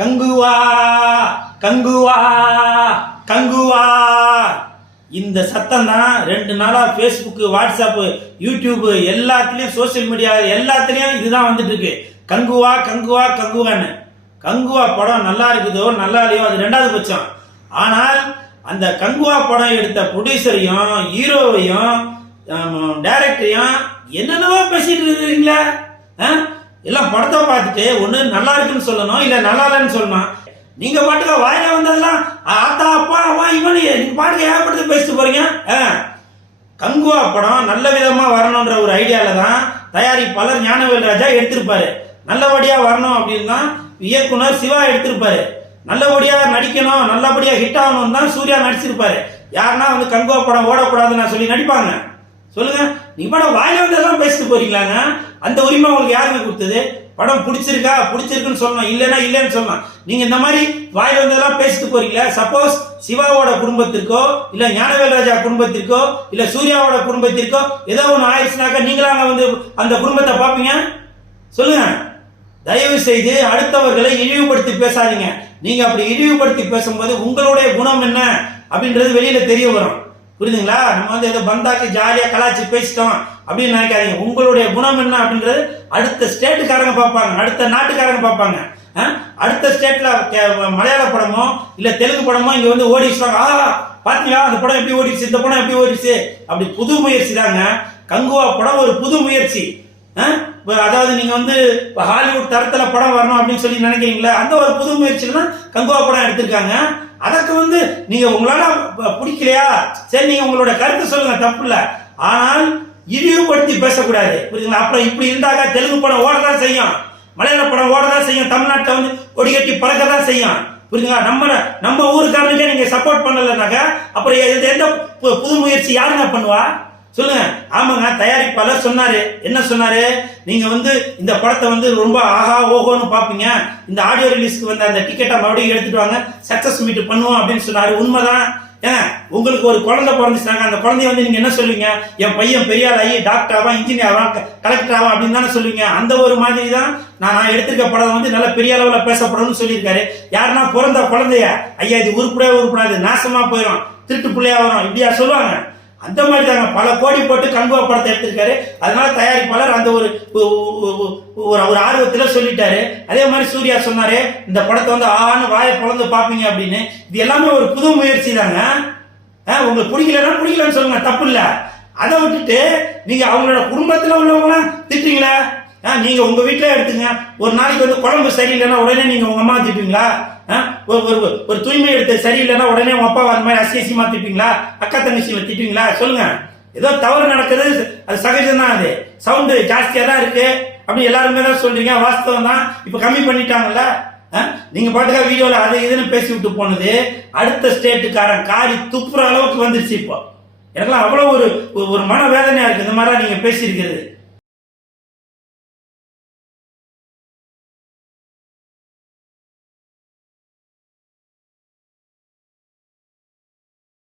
கங்குவா கங்குவா கங்குவா. இந்த சத்தம் தான் ரெண்டு நாளா ஃபேஸ்புக்கு வாட்ஸ்அப்பு யூடியூப்பு எல்லாத்துலேயும் சோஷியல் மீடியா எல்லாத்துலேயும் இதுதான் வந்துட்டு இருக்கு கங்குவா கங்குவா கங்குவான்னு. கங்குவா படம் நல்லா இருக்குதோ நல்லா இல்லையோ அது ரெண்டாவது பட்சம். ஆனால் அந்த கங்குவா படம் எடுத்த ப்ரொடியூசரையும் ஹீரோவையும் டைரக்டரையும் என்னென்னவோ பேசிட்டு இருக்கீங்களா ஆ? எல்லாம் படத்தை பார்த்துட்டு ஒன்று நல்லா இருக்குன்னு சொல்லணும் இல்லை நல்லா இல்லைன்னு சொல்லணும் நீங்க பாட்டுக்க வாயில வந்ததெல்லாம் ஆத்தா அப்பா அவன் இவனு நீங்க பாட்டுக்க ஏற்படுத்தி பேசிட்டு போறீங்க? ஆ. கங்குவா படம் நல்ல விதமா வரணுன்ற ஒரு ஐடியால தான் தயாரிப்பாளர் ஞானவேல் ராஜா எடுத்திருப்பாரு. நல்லபடியா வரணும் அப்படின்னு தான் இயக்குனர் சிவா எடுத்திருப்பாரு. நல்லபடியா நடிக்கணும் நல்லபடியா ஹிட் ஆகணும் தான் சூர்யா நடிச்சிருப்பாரு. யாருன்னா வந்து கங்குவா படம் ஓடக்கூடாதுன்னு சொல்லி நடிப்பாங்க. சொல்லுங்க. நீங்க படம் வாயில வந்ததெல்லாம் பேசிட்டு போறீங்களாங்க? அந்த உரிமை உங்களுக்கு யாருங்க கொடுத்தது? படம் பிடிச்சிருக்கா? பிடிச்சிருக்குன்னு சொல்லணும். இல்லைன்னா இல்லைன்னு சொல்லலாம். நீங்க இந்த மாதிரி வாயில வந்ததெல்லாம் பேசிட்டு போறீங்களா? சப்போஸ் சிவாவோட குடும்பத்திற்கோ இல்ல ஞானவேல் ராஜா குடும்பத்திற்கோ இல்ல சூர்யாவோட குடும்பத்திற்கோ ஏதோ ஒன்று ஆயிடுச்சுனாக்கா நீங்களாங்க வந்து அந்த குடும்பத்தை பார்ப்பீங்க? சொல்லுங்க. தயவு செய்து அடுத்தவர்களை இழிவுபடுத்தி பேசாதீங்க. நீங்க அப்படி இழிவுபடுத்தி பேசும்போது உங்களுடைய குணம் என்ன? அப்படின்றது வெளியில தெரிய வரும். புரியுதுங்களா? நம்ம வந்து ஏதோ பந்தாக்கு ஜாலியா கலாச்சி பேசிட்டோம் அப்படின்னு நினைக்காதீங்க. உங்களுடைய குணம் என்ன அப்படின்றது அடுத்த ஸ்டேட்டுக்காரங்க பார்ப்பாங்க. அடுத்த நாட்டுக்காரங்க பார்ப்பாங்க. ஆ? அடுத்த ஸ்டேட்ல மலையாள படமோ இல்ல தெலுங்கு படமோ இங்க வந்து ஓடிச்சுவாங்க ஆ பாத்தீங்களா? அந்த படம் எப்படி ஓடிச்சு இந்த படம் எப்படி ஓடிச்சு அப்படி புது முயற்சி தாங்க. கங்குவா படம் ஒரு புது முயற்சி. ஆ? அதாவது நீங்க வந்து ஹாலிவுட் தரத்துல படம் வரணும் அப்படின்னு சொல்லி நினைக்கிறீங்களா அந்த ஒரு புது முயற்சியில தான் கங்குவா படம் எடுத்திருக்காங்க. அதற்கு வந்து நீங்க உங்களால பிடிக்கலையா? சரி நீங்க உங்களோட கருத்தை சொல்லுங்க தப்பு இல்ல ஆனால் இழிவுபடுத்தி பேசக்கூடாது. புரியுதுங்களா? அப்புறம் இப்படி இருந்தாக்கா தெலுங்கு படம் ஓடதான் செய்யும். மலையாள படம் ஓடதான் செய்யும். தமிழ்நாட்டில் வந்து கொடி கட்டி பறக்க தான் செய்யும். புரியுதுங்களா? நம்ம நம்ம ஊருக்காரனுக்கே நீங்க சப்போர்ட் பண்ணலைனாக்கா அப்புறம் எந்த எந்த பு- புது முயற்சி யாருங்க பண்ணுவா? சொல்லுங்க. ஆமாங்க தயாரிப்பாளர் சொன்னாரு. என்ன சொன்னாரு? நீங்க வந்து இந்த படத்தை வந்து ரொம்ப ஆஹா ஓஹோன்னு பாப்பீங்க இந்த ஆடியோ ரிலீஸ்க்கு வந்து அந்த டிக்கெட்டை மறுபடியும் எடுத்துட்டு வாங்க. சக்சஸ் மீட் பண்ணுவோம் அப்படின்னு சொன்னாரு. உண்மைதான். ஏன் உங்களுக்கு ஒரு குழந்தை பிறந்துச்சாங்க அந்த குழந்தைய வந்து நீங்க என்ன சொல்லுவீங்க? என் பையன் பெரிய ஆகி டாக்டர் ஆவா இன்ஜினியர் ஆவா கலெக்டர் ஆவா அப்படின்னு தானே சொல்லுவீங்க. அந்த ஒரு மாதிரி தான் நான் நான் எடுத்திருக்க படம் வந்து நல்ல பெரிய அளவில் பேசப்படும்னு சொல்லியிருக்காரு. யாருன்னா பிறந்த குழந்தைய ஐயா இது உருப்படவே உருப்படாது. நாசமா போயிடும் திருட்டு பிள்ளையா வரும். இப்படியா சொல்லுவாங்க. அந்த மாதிரி தாங்க பல கோடி போட்டு கங்குவா படத்தை எடுத்திருக்காரு. அதனால தயாரிப்பாளர் அந்த ஒரு ஒரு ஒரு ஆர்வத்தில் சொல்லிட்டாரு. அதே மாதிரி சூர்யா சொன்னாரு இந்த படத்தை வந்து ஆன்னு வாயை பிளந்து பார்ப்பீங்க அப்படின்னு. இது எல்லாமே ஒரு புது முயற்சி தாங்க. ஆ, உங்களுக்கு பிடிக்கலன்னா பிடிக்கலன்னு சொல்லுங்க தப்பு இல்லை. அதை விட்டுட்டு நீங்க அவங்களோட குடும்பத்தில் உள்ளவங்களாம் திட்டுறீங்களா? ஆ, நீங்க உங்க வீட்டில எடுத்துங்க. ஒரு நாளைக்கு வந்து குழம்பு சரியில்லைன்னா உடனே நீங்க உங்க அம்மா திட்டுவீங்களா? ஒரு ஒரு ஒரு தூய்மை எடுத்து சரியில்லைன்னா உடனே உங்க அப்பாவை அந்த மாதிரி அசியசியமா திட்டுங்களா அக்கா தங்கச்சியில திட்டுங்களா சொல்லுங்க. ஏதோ தவறு நடக்குது அது சகஜம் தான் அது. சவுண்டு ஜாஸ்தியா தான் இருக்கு. அப்படி எல்லாருமே தான் சொல்றீங்க. வாஸ்தவம் தான். இப்ப கம்மி பண்ணிட்டாங்கல்ல? ஆ? நீங்க பாட்டுக்கா வீடியோல அது இதுன்னு பேசி விட்டு போனது. அடுத்த ஸ்டேட்டுக்காரன் காரி துப்புற அளவுக்கு வந்துருச்சு இப்போ. எனக்கெல்லாம் அவ்வளவு ஒரு ஒரு மன வேதனையா இருக்கு. இந்த மாதிரி நீங்க பேசியிருக்கிறது.